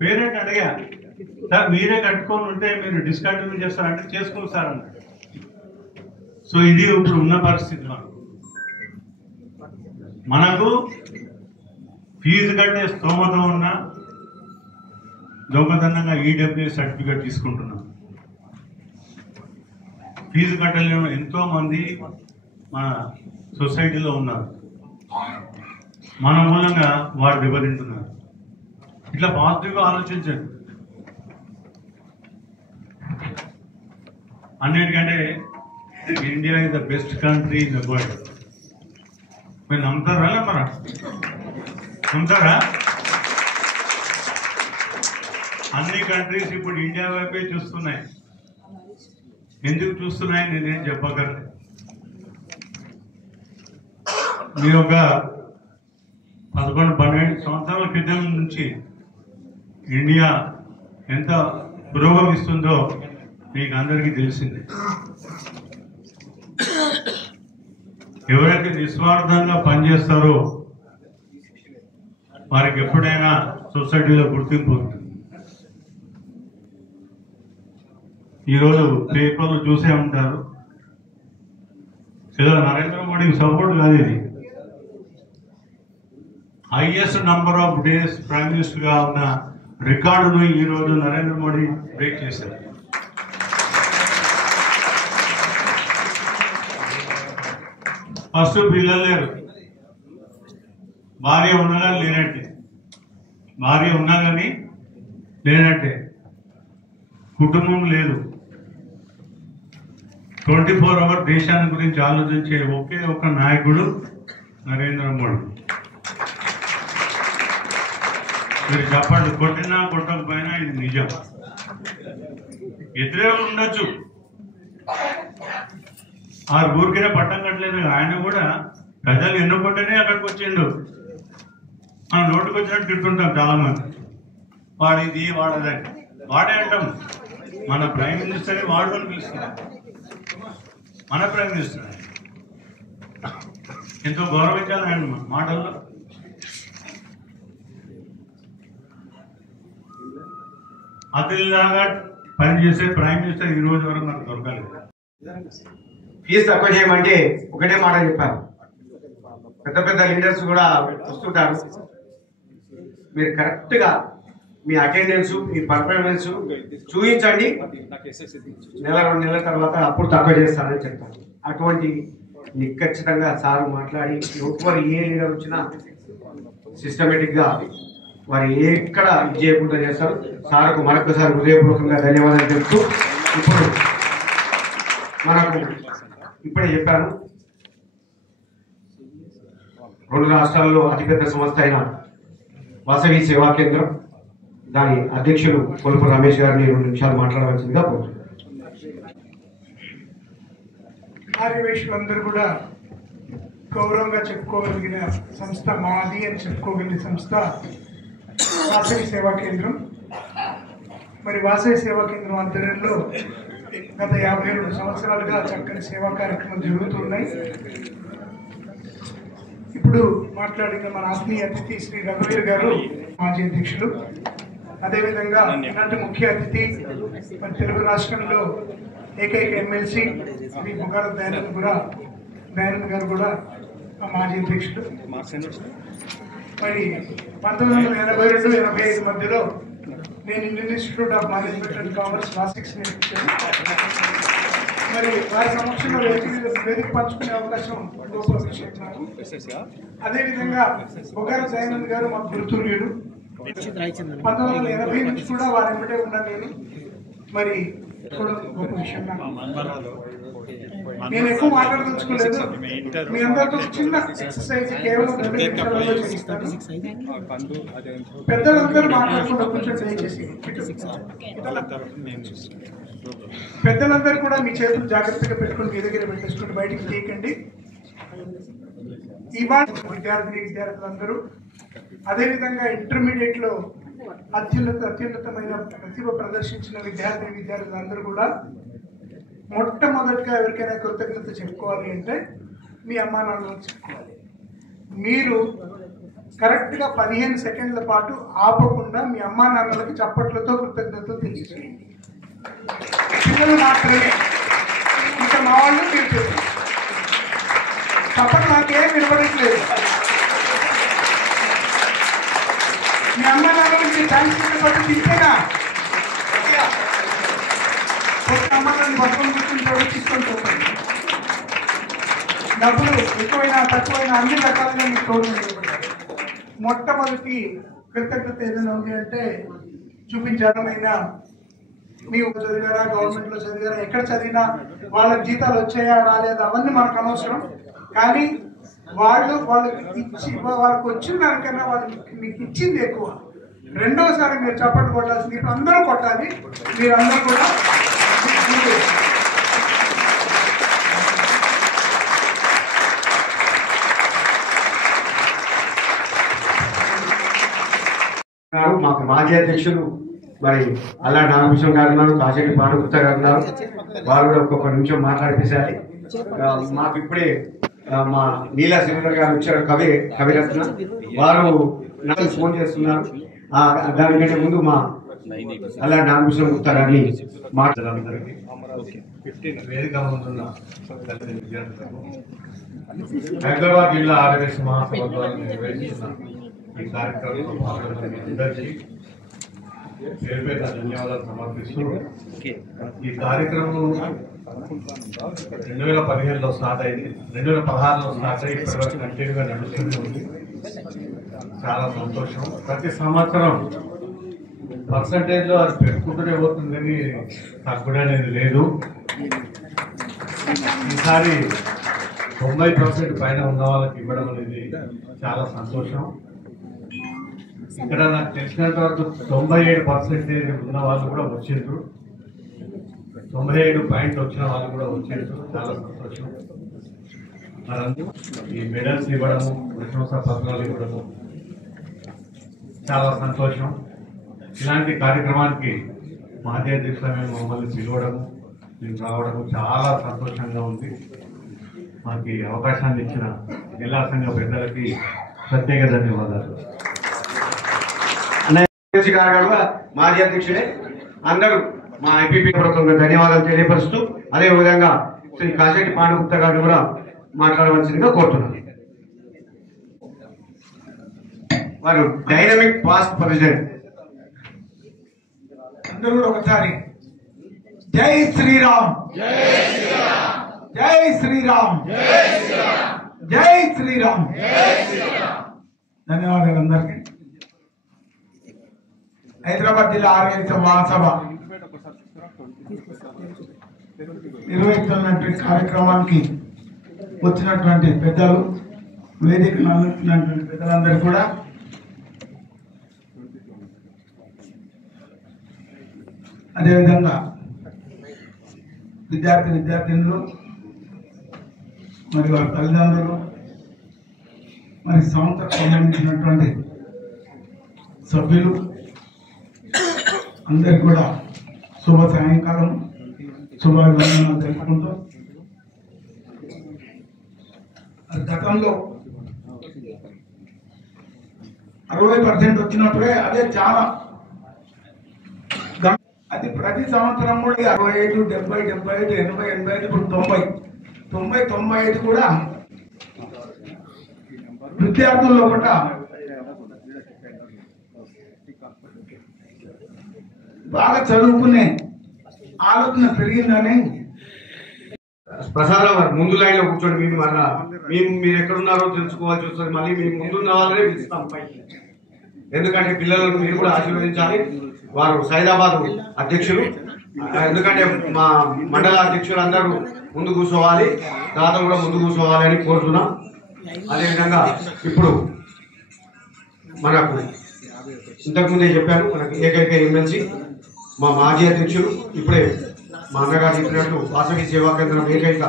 Parent అడిగా, sir మీరే కట్టుకొని ఉంటే మీరు డిస్కంటిన్యూ చేస్తారంటే చేసుకోండి సార్ అన్నాడు. సో ఇది ఇప్పుడు ఉన్న పరిస్థితి. మనకు ఫీజు కట్టే స్తోమత ఉన్న దొంగతనంగా ఈడబ్ల్యూఎస్ సర్టిఫికేట్ తీసుకుంటున్నాం. ఫీజు కట్టలేని ఎంతో మంది మన సొసైటీలో ఉన్నారు. మన మూలంగా వారు దెబ్బతింటున్నారు. ఇట్లా పాజిటివ్గా ఆలోచించండి. అన్నిటికంటే India is the best country in the world. మీరు నమ్ముతారా? నమ్మరా? నమ్ముతారా? అన్ని కంట్రీస్ ఇప్పుడు ఇండియా వైపే చూస్తున్నాయి. ఎందుకు చూస్తున్నాయి నేనేం చెప్పగలను. మీ ఒక 11-12 సంవత్సరాల క్రితం నుంచి ఇండియా ఎంత పురోగమిస్తుందో మీకు అందరికీ తెలిసింది. ఎవరైతే నిస్వార్థంగా పనిచేస్తారో వారికి ఎప్పుడైనా సొసైటీలో గుర్తింపు ఉంటుంది. ఈరోజు పేపర్లు చూసే ఉంటారు. ఏదో నరేంద్ర మోడీకి సపోర్ట్ కాదు, ఇది highest number of days prime minister గా ఉన్న రికార్డును ఈ రోజు నరేంద్ర మోడీ బ్రేక్ చేశారు. ఫస్ట్ పిల్లలు లేరు, భార్య ఉన్నా కానీ లేనట్టే, భార్య ఉన్నా కానీ లేనట్టే, కుటుంబం లేదు. 24 hours దేశాన్ని గురించి ఆలోచించే ఒకే ఒక నాయకుడు నరేంద్ర మోడీ. మీరు చెప్పండి, కొట్టినా కొట్టకపోయినా ఇది నిజం. వ్యతిరేకులు ఉండొచ్చు, ఆ ఊరికే పట్టం కట్టలేదు. ఆయన కూడా ప్రజలు ఎన్నుకుంటేనే అక్కడికి వచ్చిండు. మనం నోటుకు వచ్చినట్టు తిడుతుంటాం చాలా మంది, వాడిది వాడదని. వాడే అంటాం, మన ప్రైమ్ మినిస్టర్ వాడు అని పిలుస్తున్నాం. మన ప్రైమ్ మినిస్టర్ ఎంతో గౌరవించాలి ఆయన మాటల్లో. అతనిలాగా పనిచేసే ప్రైమ్ మినిస్టర్ ఈ రోజు వరకు మనకు దొరకలేదు. ఫీజు తక్కువ చేయమంటే ఒకటే మాట చెప్పారు. పెద్ద పెద్ద లీడర్స్ కూడా వస్తుంటారు. మీరు కరెక్ట్ గా మీ అటెండెన్స్, మీ పర్ఫార్మెన్స్ చూపించండి, నెల 2 నెలల తర్వాత అప్పుడు తక్కువ చేస్తారని చెప్తారు. అటువంటి నిఖచ్చితంగా సార్ మాట్లాడి ఎవరు ఏ లీడర్ వచ్చినా సిస్టమేటిక్ గా వారు ఎక్కడ ఇది చేయకుండా చేస్తారు. సార్కు మరొకసారి హృదయపూర్వకంగా ధన్యవాదాలు చెప్తూ, ఇప్పుడు మనకు ఇప్పుడే చెప్పాను, 2 రాష్ట్రాల్లో అతిపెద్ద సంస్థ అయిన వాసవి సేవా కేంద్రం, దాని అధ్యక్షులు కొలుపు రమేష్ గారిని 2 నిమిషాలు మాట్లాడవలసిందిగా కోరుతున్నాను. ఆర్యవేశ్వరులందరూ కూడా గౌరవంగా చెప్పుకోగలిగిన సంస్థ మాది అని చెప్పుకోగలిగిన సంస్థ వాసవి సేవా కేంద్రం. మరి వాసవి సేవా కేంద్రం ఆధ్వర్యంలో గత 52 సంవత్సరాలుగా చక్కని సేవా కార్యక్రమాలు జరుగుతున్నాయి. ఇప్పుడు మాట్లాడిన మన ఆత్మీయ అతిథి శ్రీ రఘువీర్ గారు మాజీ అధ్యక్షులు, అదేవిధంగా ఇలాంటి ముఖ్య అతిథి మన తెలుగు రాష్ట్రంలో ఏకైక ఎమ్మెల్సీ శ్రీ బుగార దయానంద్ గారు కూడా మాజీ అధ్యక్షుడు. మరి 1982-85 మధ్యలో నేను Indian institute of management and commerce basics నేర్పించాను. మరి వారి సమక్షంలో వేదిక పంచుకునే అవకాశం గొప్ప విషయం నాకు. అదేవిధంగా బుగార దయానంద్ గారు మా గురుతుల్యుడు. 1980 నుంచి కూడా వారి వెంబడే ఉన్నా నేను. మరి కూడా గొప్ప విషయం నాకు. నేను ఎక్కువ మాట్లాడదలుచుకోలేదు. మీ అందరితో చిన్న ఎక్సర్సైజ్ కేవలం 2 నిమిషాలలో చేయిస్తాను. పెద్దలందరూ మాట్లాడకుండా కొంచెం దయచేసి పెద్దలందరూ కూడా మీ చేతులు జాగ్రత్తగా పెట్టుకుని మీ దగ్గర పెట్టేసుకుని బయటికి తీయకండి. ఇవాళ విద్యార్థులందరూ, అదేవిధంగా ఇంటర్మీడియట్ లో అత్యున్నతమైన ప్రతిభ ప్రదర్శించిన విద్యార్థులందరూ కూడా మొట్టమొదటిగా ఎవరికైనా కృతజ్ఞత చెప్పుకోవాలి అంటే మీ అమ్మా నాన్నలకు చెప్పుకోవాలి. మీరు కరెక్ట్గా 15 సెకండ్ల పాటు ఆపకుండా మీ అమ్మా నాన్నలకి చప్పట్లతో కృతజ్ఞతలు తెలియజేయండి. పిల్లలు మాత్రమే, ఇంకా మా వాళ్ళు మీరు చెప్పండి. చప్పట్లు నాకేం వినపడట్లేదు. మీ అమ్మ నాన్న నుంచి థ్యాంక్స్ చెప్పి తింటేనా అమ్మ నాన్న పక్కన కూర్చుని తీసుకొని చెప్పండి. డబ్బులు ఎక్కువైనా తక్కువైనా అన్ని రకాలుగా మీకు తోడు నిలబడ్డారు. మొట్టమొదటి కృతజ్ఞత ఏదైనా ఉంది అంటే చూపించారు. అయినా మీరు చదివారా, గవర్నమెంట్లో చదివారా, ఎక్కడ చదివినా వాళ్ళకి జీతాలు వచ్చాయా రాలేదా అవన్నీ మనకు అనవసరం. కానీ వాళ్ళకి వచ్చిన దానికన్నా మీకు ఇచ్చింది ఎక్కువ. రెండోసారి మీరు చప్పట్లు కొట్టాల్సింది. ఇప్పుడు అందరూ కొట్టాలి. మీరందరూ కూడా మాకు మాజీ అధ్యక్షులు మరి అల్లా నాగభూషణ్ గారు ఉన్నారు, కాశెట్టి పాండుగుప్తా గారు ఉన్నారు. వారు కూడా ఒక్కొక్క నిమిషం మాట్లాడిపించాలి. మాకు ఇప్పుడే మా నీలా శ్రీధర్ గారు వచ్చారు, కవిరత్న. వారు నాకు ఫోన్ చేస్తున్నారు. దానికంటే ముందు మా అల్లా నాగభూషణ్ గుప్తా గారిని మాట్లాడాలందరికీ వేదిక ముందున్న విద్యార్థులకు హైదరాబాద్ జిల్లా ఆర్ఎస్ మహాసభ ద్వారా నిర్వహిస్తున్న ఈ కార్యక్రమంలో పాల్గొన్న మీ అందరికీ పేరు పేరున ధన్యవాదాలు సమర్పిస్తూ, ఈ కార్యక్రమం 2015లో స్టార్ట్ అయింది, 2016లో స్టార్ట్ అయ్యి ఇప్పటివరకు కంటిన్యూగా నడుస్తూనే ఉంది. చాలా సంతోషం. ప్రతి సంవత్సరం పర్సంటేజ్లో అది పెట్టుకుంటూనే పోతుందని తగ్గుడు అనేది లేదు. ఈసారి 90% పైన ఉన్న వాళ్ళకి ఇవ్వడం అనేది చాలా సంతోషం. ఇక్కడ నాకు తెలిసినంత వరకు 97% ఉన్న వాళ్ళు కూడా వచ్చిండ్రు, 97 పాయింట్ వచ్చిన వాళ్ళు కూడా వచ్చిండ్రు. చాలా సంతోషం. మరందరూ ఈ మెడల్స్ ఇవ్వడము, ప్రశంసా పత్రాలు ఇవ్వడము చాలా సంతోషం. ఇలాంటి కార్యక్రమానికి మాజీ అధ్యక్షులమైన మమ్మల్ని పిలవడము, మేము రావడము చాలా సంతోషంగా ఉంది. మాకు ఈ అవకాశాన్ని ఇచ్చిన జిల్లా సంఘ పెద్దలకి ప్రత్యేక ధన్యవాదాలు. మాజీ అధ్యక్షుడే అందరూ మా ఐపీపీ ప్రభుత్వంగా ధన్యవాదాలు తెలియపరుస్తూ, అదే విధంగా శ్రీ కాశెట్టి పాండుగుప్తా గారిని కూడా మాట్లాడవలసిందిగా కోరుతున్నాను. వారు డైనమిక్ పాస్ట్ ప్రెసిడెంట్. అందరూ కూడా ఒకసారి జై శ్రీరామ్, జై శ్రీరామ్, జై శ్రీరామ్. ధన్యవాదాలు అందరికీ. హైదరాబాద్ జిల్లా ఆర్ఎస్ మహాసభ నిర్వహిస్తున్నటువంటి కార్యక్రమానికి వచ్చినటువంటి పెద్దలు, వేదికను అందించినటువంటి పెద్దలందరూ కూడా అదేవిధంగా విద్యార్థినులు మరి వారి తల్లిదండ్రులు, మరి సంస్థకు సంబంధించినటువంటి సభ్యులు అందరికి కూడా శుభ సాయంకాలం, శుభాభివందనాలు తెలుపుకుంటూ, గతంలో 60% వచ్చినప్పుడే అదే చాలా, అది ప్రతి సంవత్సరం కూడా 65, 70, 75, 80, 85, ఇప్పుడు 90, 95 కూడా విద్యార్థుల్లో కూడా బాగా చదువుకునే ఆలోచన పెరిగిందని. ప్రసాద్ గారు ముందు లైన్ లో కూర్చోండి. మీరు ఎక్కడున్నారో తెలుసుకోవాల్సి వస్తుంది. మళ్ళీ మేము ముందున్న వాళ్ళనే పిలుస్తాం పైకి, ఎందుకంటే పిల్లలను మీరు కూడా ఆశీర్వదించాలి. వారు సైదాబాద్ అధ్యక్షులు, ఎందుకంటే మా మండల అధ్యక్షులు అందరూ ముందు కూర్చోవాలి, దాతలు కూడా ముందు కూర్చోవాలి అని కోరుతున్నాం. అదేవిధంగా ఇప్పుడు మనకు ఇంతకుముందే చెప్పాను, మనకు ఏకైక ఎమ్మెల్సీ మా మాజీ అధ్యక్షులు, ఇప్పుడే మా అన్నగారు చెప్పినట్టు వాసవి సేవా కేంద్రం ఏకైక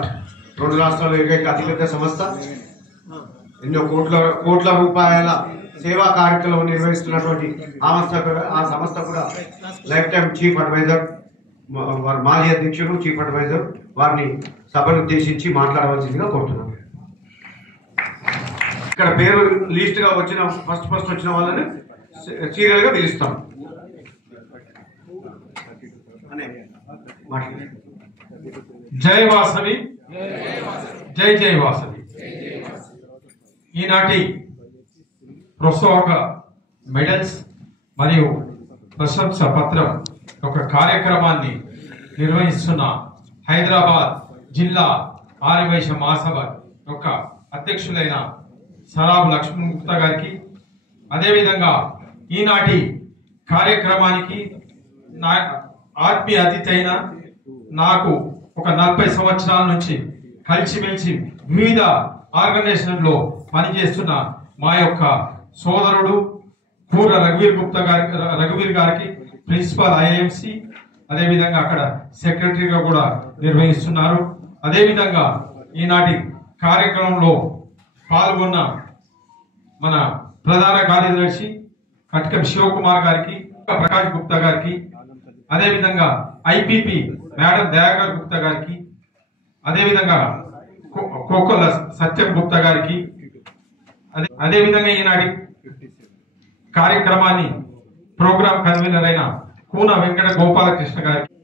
2 రాష్ట్రాల్లో ఏకైక అతిపెద్ద సంస్థ, ఎన్నో కోట్ల రూపాయల సేవా కార్యక్రమం నిర్వహిస్తున్నటువంటి ఆ సంస్థ కూడా లైఫ్ టైం చీఫ్ అడ్వైజర్, వారి మాజీ అధ్యక్షులు చీఫ్ అడ్వైజర్, వారిని సభను ఉద్దేశించి మాట్లాడవలసిందిగా కోరుతున్నాను. ఇక్కడ పేరు లిస్ట్ గా వచ్చిన ఫస్ట్ వచ్చిన వాళ్ళని సీరియల్ గా పిలుస్తాం. జై వాసవి, జై జై వాసవి. ఈనాటి ప్రోత్సాహక మెడల్స్ మరియు ప్రశంస పత్రం ఒక కార్యక్రమాన్ని నిర్వహిస్తున్న హైదరాబాద్ జిల్లా ఆర్యవైశ్య మహాసభ యొక్క అధ్యక్షులైన సరాబ్ లక్ష్మణ్ గుప్తా గారికి, అదేవిధంగా ఈనాటి కార్యక్రమానికి నా ఆత్మీయ అతిథి అయిన నాకు ఒక 40 సంవత్సరాల నుంచి కలిసిమెలిసి వివిధ ఆర్గనైజేషన్లో పనిచేస్తున్న మా యొక్క సోదరుడు కూర రఘువీర్ గారికి ప్రిన్సిపల్ ఐఎంసి, అదేవిధంగా అక్కడ సెక్రటరీగా కూడా నిర్వహిస్తున్నారు. అదేవిధంగా ఈనాటి కార్యక్రమంలో పాల్గొన్న మన ప్రధాన కార్యదర్శి కట్కం శివకుమార్ గారికి, ప్రకాష్ గుప్తా గారికి, అదేవిధంగా ఐపీపీ మేడం దయాకర్ గుప్తా గారికి, అదేవిధంగా కోకొల్ల సత్యం గుప్తా గారికి, అదేవిధంగా ఈనాటి కార్యక్రమాన్ని ప్రోగ్రాం కన్వీనర్ అయిన కూన వెంకట గోపాలకృష్ణ గారికి,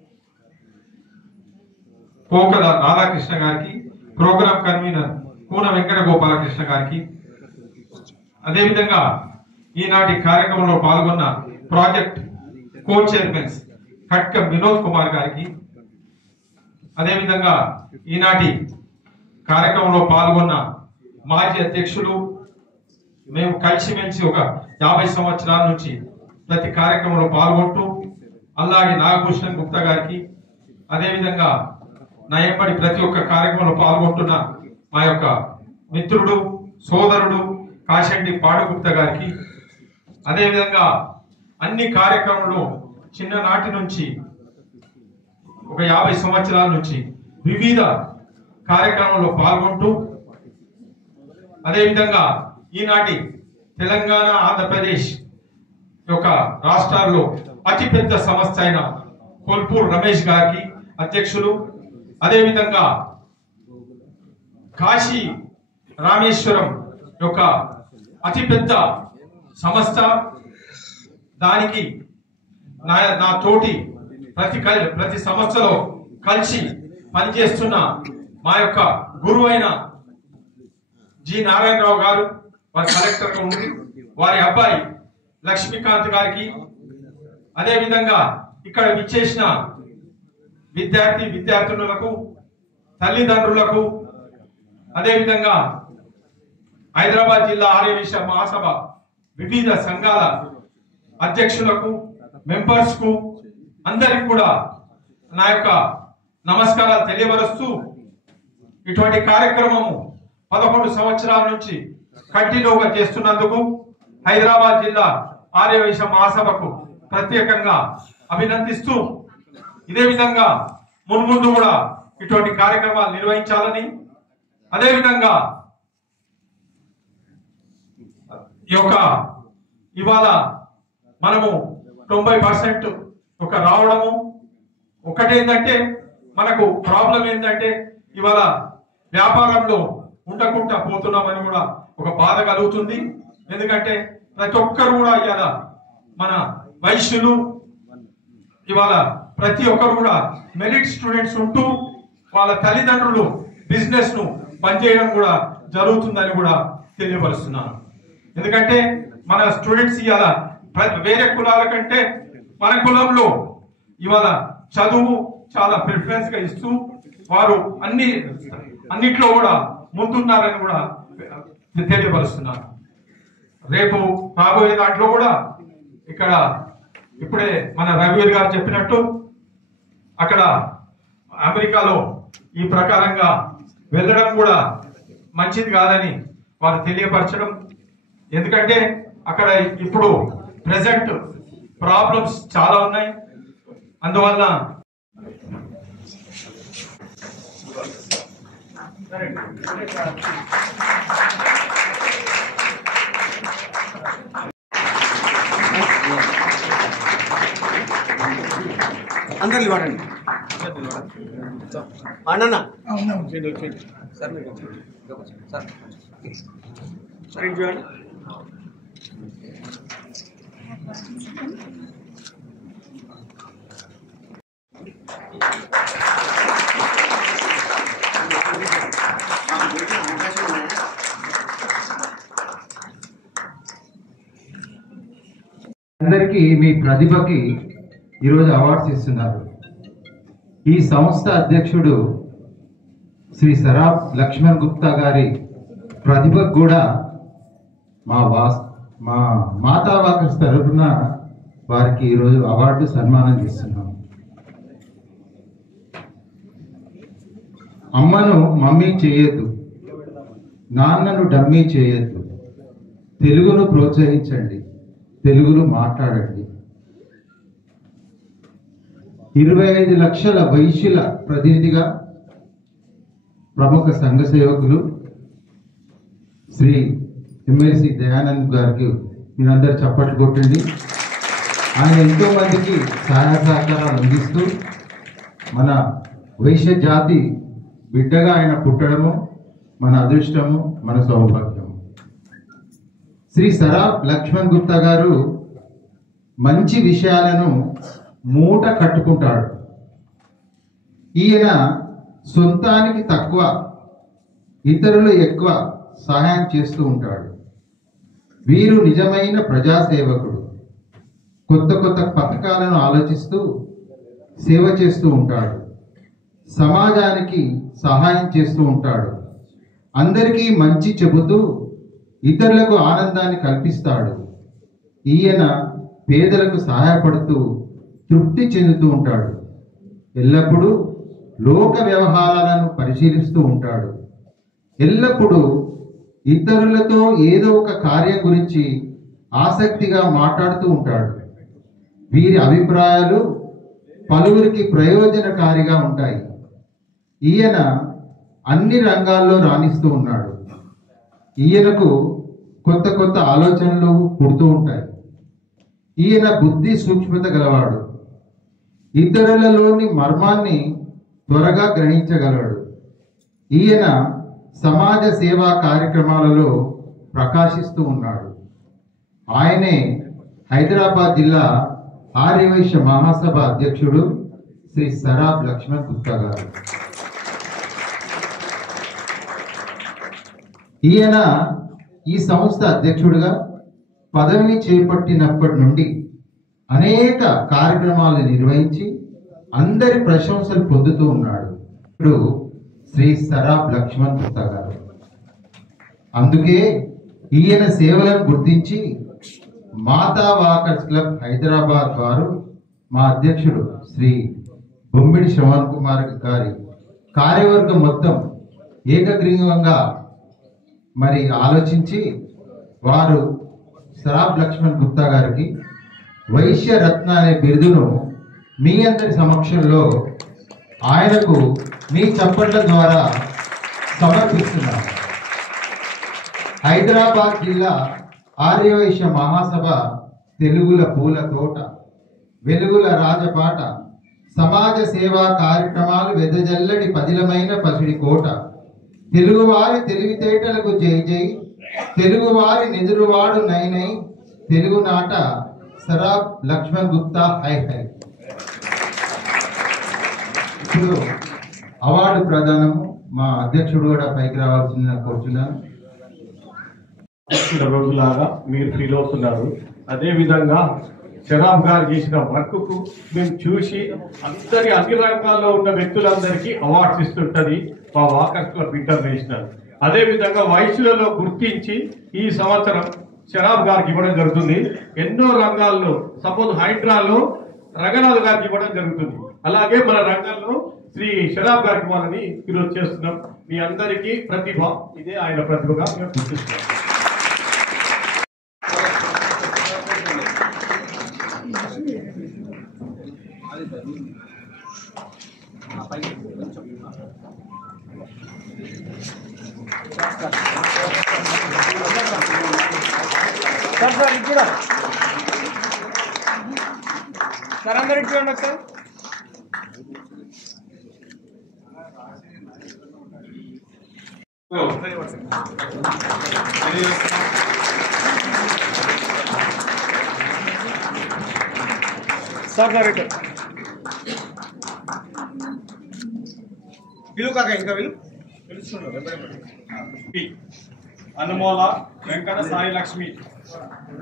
కోకల రాధాకృష్ణ గారికి, ప్రోగ్రాం కన్వీనర్ కూన వెంకట గోపాలకృష్ణ గారికి, అదేవిధంగా ఈనాటి కార్యక్రమంలో పాల్గొన్న ప్రాజెక్ట్ కో చైర్మన్స్ ఖట్కం వినోద్ కుమార్ గారికి, అదేవిధంగా ఈనాటి కార్యక్రమంలో పాల్గొన్న మాజీ అధ్యక్షులు, మేము కలిసిమెలిసి ఒక 50 సంవత్సరాల నుంచి ప్రతి కార్యక్రమంలో పాల్గొంటూ అల్లాడి నాగభూషణ్ గుప్తా గారికి, అదేవిధంగా నా ఎంబడి ప్రతి ఒక్క కార్యక్రమంలో పాల్గొంటున్న మా యొక్క మిత్రుడు సోదరుడు కాశెట్టి పాడుగుప్తా గారికి, అదేవిధంగా అన్ని కార్యక్రమంలో చిన్ననాటి నుంచి ఒక 50 సంవత్సరాల నుంచి వివిధ కార్యక్రమంలో పాల్గొంటూ, అదేవిధంగా ఈనాటి తెలంగాణ ఆంధ్రప్రదేశ్ యొక్క రాష్ట్రాల్లో అతిపెద్ద సంస్థ అయిన కొల్పూర్ రమేష్ గారికి అధ్యక్షులు, అదేవిధంగా కాశీ రామేశ్వరం యొక్క అతిపెద్ద సంస్థ, దానికి నా తోటి ప్రతి సంస్థలో కలిసి పనిచేస్తున్న మా యొక్క గురువు అయిన జి నారాయణరావు గారు, వారి కలెక్టర్గా ఉండి వారి అబ్బాయి లక్ష్మీకాంత్ గారికి, అదేవిధంగా ఇక్కడ విచ్చేసిన విద్యార్థులకు, తల్లిదండ్రులకు, అదేవిధంగా హైదరాబాద్ జిల్లా ఆర్యవైశ్య మహాసభ వివిధ సంఘాల అధ్యక్షులకు, మెంబర్స్ కు అందరికి కూడా నా యొక్క నమస్కారాలు తెలియపరుస్తూ, ఇటువంటి కార్యక్రమము 11 సంవత్సరాల నుంచి కంటిన్యూగా చేస్తున్నందుకు హైదరాబాద్ జిల్లా ఆర్యవైశ్య మహాసభకు ప్రత్యేకంగా అభినందిస్తూ, ఇదే విధంగా మున్ముందు కూడా ఇటువంటి కార్యక్రమాలు నిర్వహించాలని, అదేవిధంగా ఈ యొక్క ఇవాళ మనము 90% ఒక రావడము ఒకటేంటంటే మనకు ప్రాబ్లం ఏంటంటే ఇవాళ వ్యాపారంలో ఉండకుండా పోతున్నామని కూడా ఒక బాధ కలుగుతుంది. ఎందుకంటే ప్రతి ఒక్కరు కూడా ఇవాళ మన వైశ్యులు ఇవాళ ప్రతి ఒక్కరు కూడా మెరిట్ స్టూడెంట్స్ ఉంటూ వాళ్ళ తల్లిదండ్రులు బిజినెస్ ను పనిచేయడం కూడా జరుగుతుందని కూడా తెలియపరుస్తున్నాను. ఎందుకంటే మన స్టూడెంట్స్ ఇవాళ వేరే కులాల కంటే మన కులంలో ఇవాళ చదువు చాలా ప్రిఫరెన్స్ గా ఇస్తూ వారు అన్నిట్లో కూడా ముందున్నారని కూడా తెలియపరుస్తున్నారు. రేపు రాబోయే దాంట్లో కూడా ఇక్కడ ఇప్పుడే మన రఘువీర్ గారు చెప్పినట్టు అక్కడ అమెరికాలో ఈ ప్రకారంగా వెళ్ళడం కూడా మంచిది కాదని వారు తెలియపరచడం. ఎందుకంటే అక్కడ ఇప్పుడు ప్రెసెంట్ ప్రాబ్లమ్స్ చాలా ఉన్నాయి. అందువల్ల అందరు నిలబడండి. అన్న అందరికీ మీ ప్రతిభకి ఈరోజు అవార్డ్స్ ఇస్తున్నారు. ఈ సంస్థ అధ్యక్షుడు శ్రీ సరాబ్ లక్ష్మణ్ గుప్తా గారి ప్రతిభకు కూడా మా మాతా వాకర్స్ తరఫున వారికి ఈరోజు అవార్డు సన్మానం చేస్తున్నాం. అమ్మను మమ్మీ చేయొద్దు, నాన్నను డమ్మీ చేయొద్దు, తెలుగును ప్రోత్సహించండి, తెలుగును మాట్లాడండి. 25 లక్షల వైశ్యుల ప్రతినిధిగా ప్రముఖ సంఘ సేవకులు శ్రీ ఎమ్మెల్సీ దయానంద్ గారికి మీరందరూ చప్పట్లు కొట్టండి. ఆయన ఎంతో మందికి సహాయ సహకారాలు అందిస్తూ మన వైశ్య జాతి బిడ్డగా ఆయన పుట్టడము మన అదృష్టము, మన సౌభాగ్యము. శ్రీ సరాబ్ లక్ష్మణ్ గుప్తా గారు మంచి విషయాలను మూట కట్టుకుంటాడు. ఈయన సొంతానికి తక్కువ, ఇతరులు ఎక్కువ సహాయం చేస్తూ ఉంటాడు. వీరు నిజమైన ప్రజాసేవకుడు. కొత్త కొత్త పథకాలను ఆలోచిస్తూ సేవ చేస్తూ ఉంటాడు. సమాజానికి సహాయం చేస్తూ ఉంటాడు. అందరికీ మంచి చెబుతూ ఇతరులకు ఆనందాన్ని కల్పిస్తాడు. ఈయన పేదలకు సహాయపడుతూ తృప్తి చెందుతూ ఉంటాడు. ఎల్లప్పుడూ లోక వ్యవహారాలను పరిశీలిస్తూ ఉంటాడు. ఎల్లప్పుడూ ఇతరులతో ఏదో ఒక కార్యం గురించి ఆసక్తిగా మాట్లాడుతూ ఉంటాడు. వీరి అభిప్రాయాలు పలువురికి ప్రయోజనకారిగా ఉంటాయి. ఈయన అన్ని రంగాల్లో రాణిస్తూ ఉన్నాడు. ఈయనకు కొత్త కొత్త ఆలోచనలు పుడుతూ ఉంటాయి. ఈయన బుద్ధి సూక్ష్మత గలవాడు. ఇతరులలోని మర్మాన్ని త్వరగా గ్రహించగలడు. ఈయన సమాజ సేవా కార్యక్రమాలలో ప్రకాశిస్తూ ఉన్నాడు. ఆయనే హైదరాబాద్ జిల్లా ఆర్యవైశ్య మహాసభ అధ్యక్షుడు శ్రీ సరాబ్ లక్ష్మణ్ గుప్తా గారు. ఈయన ఈ సంస్థ అధ్యక్షుడిగా పదవిని చేపట్టినప్పటి నుండి అనేక కార్యక్రమాలను నిర్వహించి అందరి ప్రశంసలు పొందుతూ ఉన్నాడు. ఇప్పుడు శ్రీ సరాబ్ లక్ష్మణ్ గుప్తా గారు. అందుకే ఈయన సేవలను గుర్తించి మాతా వాకర్స్ క్లబ్ హైదరాబాద్ వారు మా అధ్యక్షుడు శ్రీ బొమ్మిడి శ్రవణ్ కుమార్ గారి కార్యవర్గం మొత్తం ఏకగ్రీవంగా మరి ఆలోచించి వారు సరాబ్ లక్ష్మణ్ గుప్తా గారికి వైశ్య రత్న అనే బిరుదును మీ అందరి సమక్షంలో ఆయనకు మీ చప్పట్ల ద్వారా సమర్పిస్తున్నారు. హైదరాబాద్ జిల్లా ఆర్యవైశ్య మహాసభ తెలుగుల పూల తోట, వెలుగుల రాజపాట, సమాజ సేవా కార్యక్రమాలు వెదజల్లడి పదిలమైన పసిడి కోట, తెలుగువారి తెలివితేటలకు జై జై, తెలుగువారి నెదురువాడు నైనై, తెలుగునాట సరాబ్ లక్ష్మణ్ గుప్తా హై హై. ఇప్పుడు అవార్డు ప్రదానము మా అధ్యక్షుడు కూడా పైకి రావాల్సింది కోరుచున్నాను. రోజులాగా మీరు ఫీల్ అవుతున్నారు. అదే విధంగా శరాబ్ గారు చేసిన వర్క్ కు మేము చూసి అన్ని రంగాల్లో ఉన్న వ్యక్తులందరికీ అవార్డ్స్ ఇస్తుంటది మా వాకర్స్ క్లబ్ ఇంటర్నేషనల్. అదే విధంగా వయసులలో గుర్తించి ఈ సంవత్సరం శరాబ్ గారికి ఇవ్వడం జరుగుతుంది. ఎన్నో రంగాల్లో సపోజ్ హైడ్రాలో రంగనాథ్ గారికి ఇవ్వడం జరుగుతుంది. అలాగే మన రంగంలో శ్రీ శరాబ్ గారికి ఇవ్వాలని ఈరోజు చేస్తున్నాం. మీ అందరికీ ప్రతిభ ఇదే ఆయన ప్రతిభగా మేము గుర్తిస్తున్నాం. సార్ అందరు చూడండి సార్. సార్ సార్ ఇటు పిలువు కాక ఇంకా వీళ్ళు అనుమోల వెంకట సాయి లక్ష్మి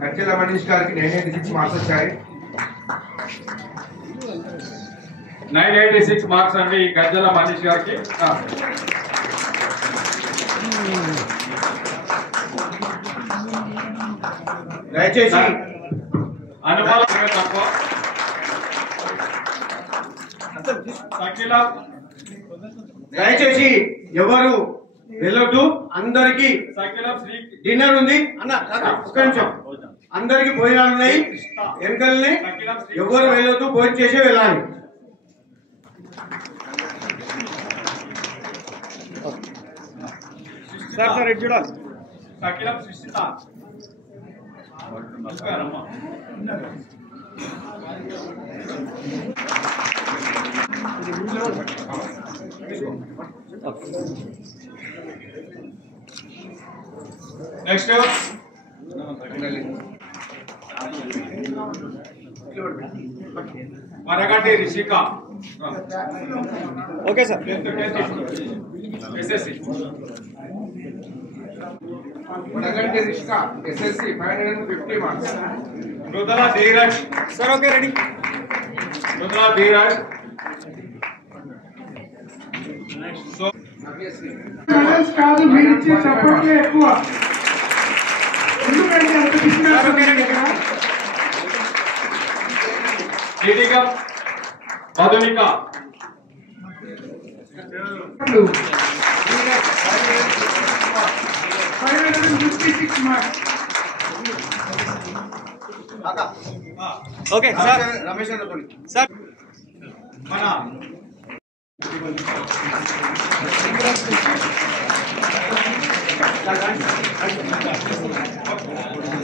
గజ్జల మనీష్ గారికి 986 మార్క్స్ వచ్చాయి. 986 మార్క్స్ అండి గజ్జల మనీష్ గారికి. దయచేసి అనుమోల తక్కువ. దయచేసి ఎవరు వెళ్ళొద్దు. అందరికి డిన్నర్ ఉంది అన్న. ఒక్క నిమిషం. అందరికి భోజనాలు ఉన్నాయి వెనకల్ని. ఎవరు వెళ్ళొద్దు, భోజనం చేసి వెళ్ళాలి. సార్ సార్ ఇటు చూడాలి. Sakilam Srushtitha next Maraganti Rishika. Okay sir. SSC Maraganti Rishika SSC 550 marks. Mrudula Dheeraj. Sir okay ready. Mrudula Dheeraj. So కాదు, మీరు ఇచ్చే సపోర్ట్ ఎక్కువ. ఎందుకంటే అంత తీసుకున్నారు. దీనిగా Madhunika. 556 marks. Okay sir. Ramesh అనుకోండి సార్ మన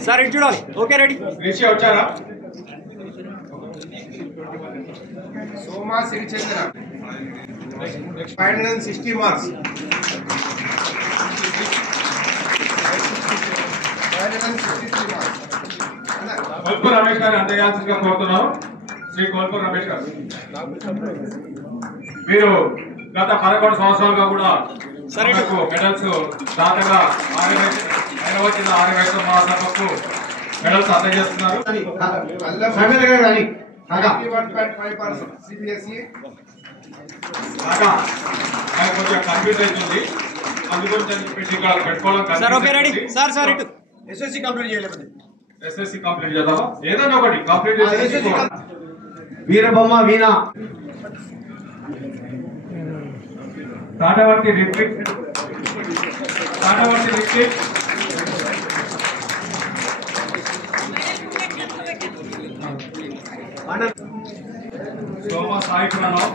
సార్ ఇటు చూడాలి. Okay ready. రిషి వచ్చారా? సోమా సిరిచంద్ర 560 మార్క్స్. 563 మార్క్స్. కొల్పు రమేష్ గారిని అందజేయాల్సిందిగా కోరుతున్నాను. శ్రీ కొల్పు రమేష్ గారు, మీరు గత 11 సంవత్సరాలుగా కూడా మనకు మెడల్స్ దాతగా వచ్చిన ఆర్యవైశ్య మహాసభకు మెడల్స్ అందజేస్తున్నారు. సమీర్ గారు కానీ 91.5% సిబిఎస్ఈ. కాగా నాకు కొంచెం కన్ఫ్యూజ్ అవుతుంది, అందుగురించి అని చెప్పి ఇక్కడ పెట్టుకోవడం. Sir okay ready. Sir sir ఇటు. ఎస్ఎస్సి కంప్లీట్ చేయలేకపోతే ఎస్ఎస్సి కంప్లీట్ చేద్దామా? ఏదైనా ఒకటి కంప్లీట్ చేసి వీరబొమ్మ వీణ. తాటవర్తి రిట్రిక్. తాటవర్తి రిట్రిక్. సోమ సాయి ప్రణవ్.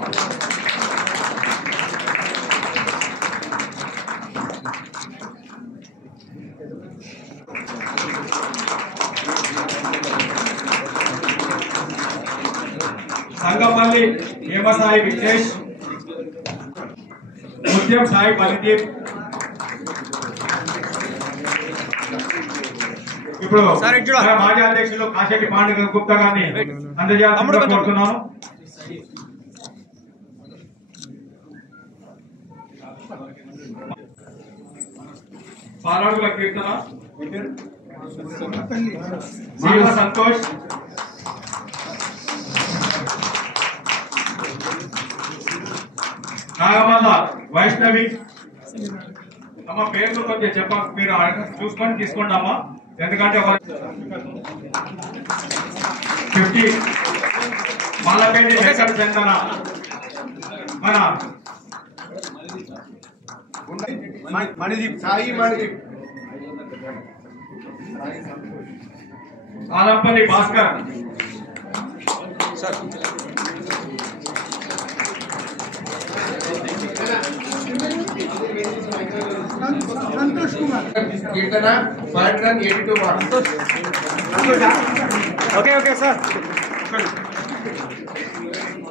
సంగపల్లి హేమసాయి విశేష్. ముత్యం సాయి బలిదీప్. ఇప్పుడు మన మాజీ అధ్యక్షులు కాశెట్టి పాండు గుప్తా గారిని అందజేయాలని కోరుతున్నాను. పాలడుగుల కీర్తన. సంతోష్. నాగమల్ల వైష్ణవి. అమ్మ పేర్లు కొంచెం మీరు చూసుకొని తీసుకోండి అమ్మా, ఎందుకంటే 50 మల్లపేటి వెంకట చందన. మన Manideep. Sai Manideep. Alampalli Bhaskar. Sir Santosh Kumar. Keerthana 582 marks. Okay okay sir.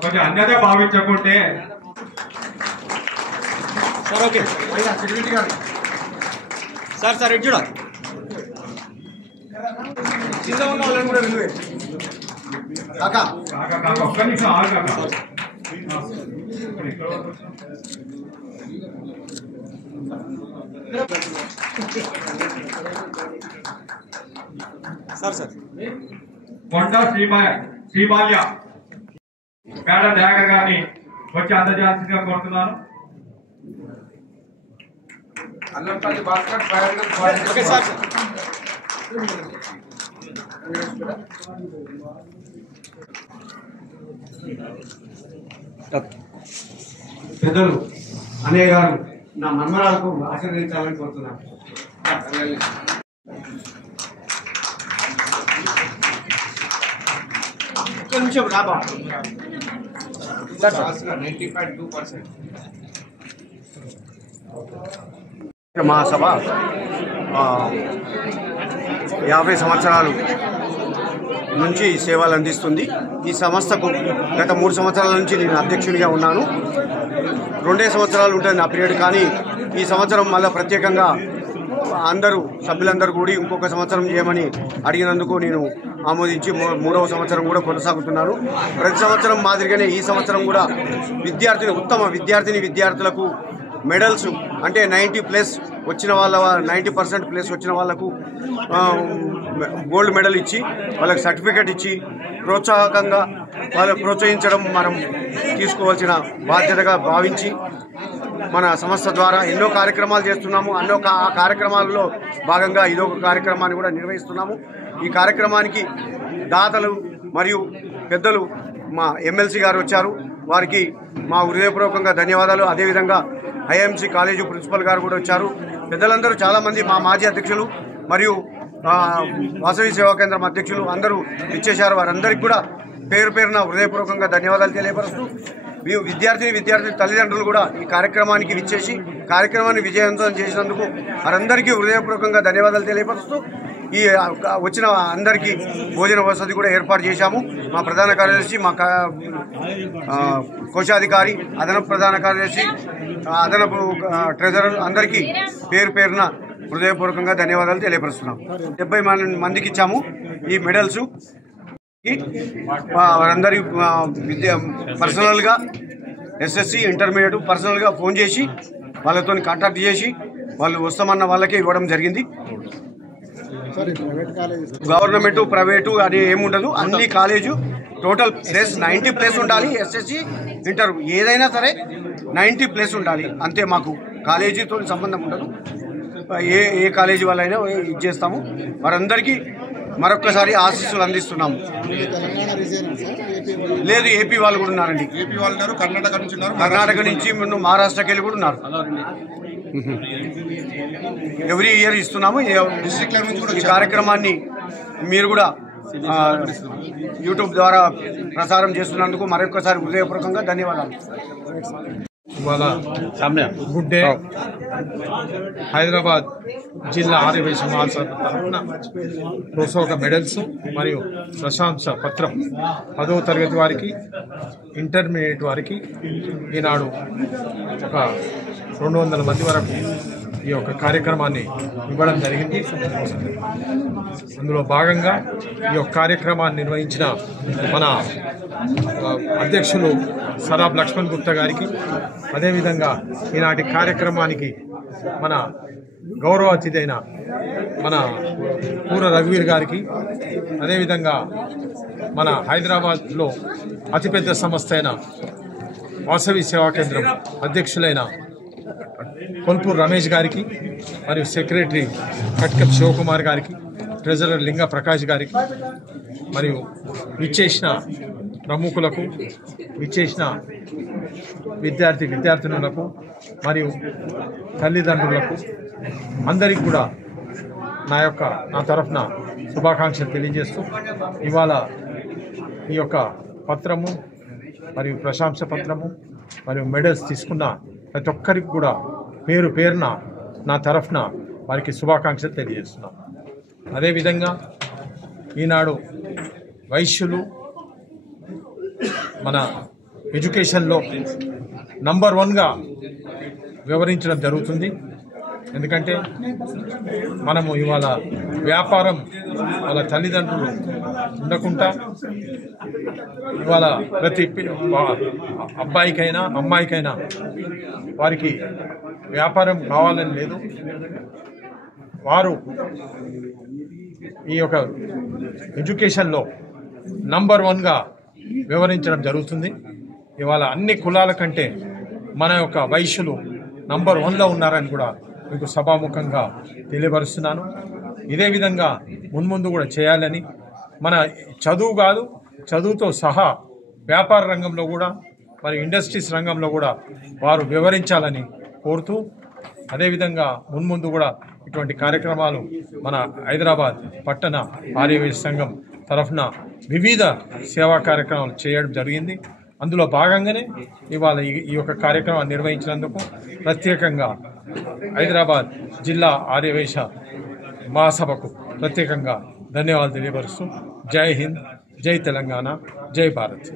కొంచెం అన్యత భావించకుంటే. Sir okay. Security guard sir sir ఇటు చూడాలి. కింద ఉన్న వాళ్ళని కూడా విలువే కాకా ఒక్క నిమిషం ఆగు కాకా. సార్ సార్ కొండ శ్రీబాల్య పేడ దయాకర్ గారిని వచ్చి అందజేయాల్సిందిగా కోరుతున్నాను. Allampalli Bhaskar 500 okay sir sir పెద్దలు అన్నయ్య గారు నా మన్మరాలకు ఆశీర్వదించాలని కోరుతున్నాను. ఒక్క నిమిషం రాబా. 90.2%. మహాసభ 50 సంవత్సరాలు నుంచి సేవలు అందిస్తుంది. ఈ సంస్థకు గత 3 సంవత్సరాల నుంచి నేను అధ్యక్షునిగా ఉన్నాను. 2 సంవత్సరాలు ఉంటుంది నా పీరియడ్, కానీ ఈ సంవత్సరం మళ్ళీ ప్రత్యేకంగా అందరూ సభ్యులందరూ కూడి ఇంకొక సంవత్సరం చేయమని అడిగినందుకు నేను ఆమోదించి 3వ సంవత్సరం కూడా కొనసాగుతున్నాను. ప్రతి సంవత్సరం మాదిరిగానే ఈ సంవత్సరం కూడా ఉత్తమ విద్యార్థులకు మెడల్స్ అంటే 90+ వచ్చిన వాళ్ళ 90% ప్లస్ వచ్చిన వాళ్ళకు గోల్డ్ మెడల్ ఇచ్చి వాళ్ళకి సర్టిఫికేట్ ఇచ్చి ప్రోత్సాహకంగా వాళ్ళని ప్రోత్సహించడం మనం తీసుకోవాల్సిన బాధ్యతగా భావించి మన సంస్థ ద్వారా ఎన్నో కార్యక్రమాలు చేస్తున్నాము. ఆ కార్యక్రమాల్లో భాగంగా ఇదొక కార్యక్రమాన్ని కూడా నిర్వహిస్తున్నాము. ఈ కార్యక్రమానికి దాతలు మరియు పెద్దలు మా ఎమ్మెల్సీ గారు వచ్చారు. వారికి మా హృదయపూర్వకంగా ధన్యవాదాలు. అదేవిధంగా ఐఎంసీ కాలేజీ ప్రిన్సిపల్ గారు కూడా వచ్చారు. పెద్దలందరూ చాలామంది, మా మాజీ అధ్యక్షులు మరియు వాసవి సేవా కేంద్రం అధ్యక్షులు అందరూ ఇచ్చేశారు. వారందరికీ కూడా పేరు పేరున హృదయపూర్వకంగా ధన్యవాదాలు తెలియపరుస్తూ, విద్యార్థి తల్లిదండ్రులు కూడా ఈ కార్యక్రమానికి విచ్చేసి కార్యక్రమాన్ని విజయవంతం చేసినందుకు వారందరికీ హృదయపూర్వకంగా ధన్యవాదాలు తెలియపరుస్తూ, ఈ వచ్చిన అందరికీ భోజన వసతి కూడా ఏర్పాటు చేశాము. మా ప్రధాన కార్యదర్శి, మా కోశాధికారి, అదనపు ప్రధాన కార్యదర్శి, అదనపు ట్రెజరర్ అందరికీ పేరు పేరున హృదయపూర్వకంగా ధన్యవాదాలు తెలియపరుస్తున్నాం. 70 మందికి ఇచ్చాము ఈ మెడల్స్. వారందరి పర్సనల్గా ఎస్ఎస్సి ఇంటర్మీడియట్ పర్సనల్గా ఫోన్ చేసి వాళ్ళతో కాంటాక్ట్ చేసి వాళ్ళు వస్తామన్న వాళ్ళకే ఇవ్వడం జరిగింది. గవర్నమెంట్ ప్రైవేటు అని ఏముండదు, అన్ని కాలేజు టోటల్ ప్లస్ 90+ ఉండాలి. ఎస్ఎస్సి ఇంటర్ ఏదైనా సరే 90+ ఉండాలి. అంతే, మాకు కాలేజీతో సంబంధం ఉండదు. ఏ కాలేజీ వాళ్ళైనా ఇచ్చేస్తాము. వారందరికీ మరొక్కసారి ఆశీస్సులు అందిస్తున్నాము. లేదు, ఏపీ వాళ్ళు కూడా ఉన్నారండి. ఏపీ వాళ్ళు ఉన్నారు, కర్ణాటక నుంచి ఉన్నారు, కర్ణాటక నుంచి మహారాష్ట్రకి వెళ్ళి కూడా ఉన్నారు. ఎవ్రీ ఇయర్ ఇస్తున్నాము. ఈ కార్యక్రమాన్ని మీరు కూడా యూట్యూబ్ ద్వారా ప్రసారం చేస్తున్నందుకు మరొకసారి హృదయపూర్వకంగా ధన్యవాదాలు. ఇవాళ గుడ్ డే హైదరాబాద్ జిల్లా ఆర్యవైశ్య మహాసభ తరఫున ప్రోత్సాహక మెడల్స్ మరియు ప్రశంస పత్రం 10వ తరగతి వారికి, ఇంటర్మీడియట్ వారికి ఈనాడు ఒక 200 మంది వరకు ఈ యొక్క కార్యక్రమాన్ని ఇవ్వడం జరిగింది. అందులో భాగంగా ఈ యొక్క కార్యక్రమాన్ని నిర్వహించిన మన అధ్యక్షులు సరాబ్ లక్ష్మణ్ గుప్తా గారికి, అదేవిధంగా ఈనాటి కార్యక్రమానికి మన గౌరవ అతిథైన మన పూర రఘువీర్ గారికి, అదేవిధంగా మన హైదరాబాద్లో అతిపెద్ద సంస్థ అయిన వాసవి సేవా కేంద్రం అధ్యక్షులైన కొల్పూర్ రమేష్ గారికి, మరియు సెక్రటరీ కట్కప్ శివకుమార్ గారికి, ట్రెజరర్ లింగ ప్రకాష్ గారికి, మరియు విచ్చేసిన ప్రముఖులకు, విచ్చేసిన విద్యార్థినులకు మరియు తల్లిదండ్రులకు అందరికీ కూడా నా తరఫున శుభాకాంక్షలు తెలియజేస్తూ, ఇవాళ ఈ యొక్క పత్రము మరియు ప్రశంస పత్రము మరియు మెడల్స్ తీసుకున్న ప్రతి ఒక్కరికి కూడా పేరు పేరున నా తరఫున వారికి శుభాకాంక్షలు తెలియజేస్తున్నాం. అదేవిధంగా ఈనాడు వైశ్యులు మన ఎడ్యుకేషన్లో నంబర్ 1గా వివరించడం జరుగుతుంది. ఎందుకంటే మనము ఇవాళ వ్యాపారం వాళ్ళ తల్లిదండ్రులు ఉండకుండా ఇవాళ ప్రతి అబ్బాయికైనా అమ్మాయికైనా వారికి వ్యాపారం కావాలని లేదు. వారు ఈ యొక్క ఎడ్యుకేషన్లో నంబర్ 1గా వివరించడం జరుగుతుంది. ఇవాళ అన్ని కులాల కంటే మన యొక్క వైశ్యులు నంబర్ 1లో ఉన్నారని కూడా మీకు సభాముఖంగా తెలియపరుస్తున్నాను. ఇదే విధంగా మున్ముందు కూడా చేయాలని, మన చదువు కాదు చదువుతో సహా వ్యాపార రంగంలో కూడా మరి ఇండస్ట్రీస్ రంగంలో కూడా వారు వివరించాలని కోరుతూ, అదేవిధంగా మున్ముందు కూడా ఇటువంటి కార్యక్రమాలు మన హైదరాబాద్ పట్టణ ఆర్యవైశ్య సంఘం తరఫున వివిధ సేవా కార్యక్రమాలు చేయడం జరిగింది. అందులో భాగంగానే ఇవాళ ఈ యొక్క కార్యక్రమాన్ని నిర్వహించినందుకు ప్రత్యేకంగా హైదరాబాద్ జిల్లా ఆర్యవైశ్య మహాసభకు ప్రత్యేకంగా ధన్యవాదాలు తెలియపరుస్తూ జై హింద్, జై తెలంగాణ, జై భారత్.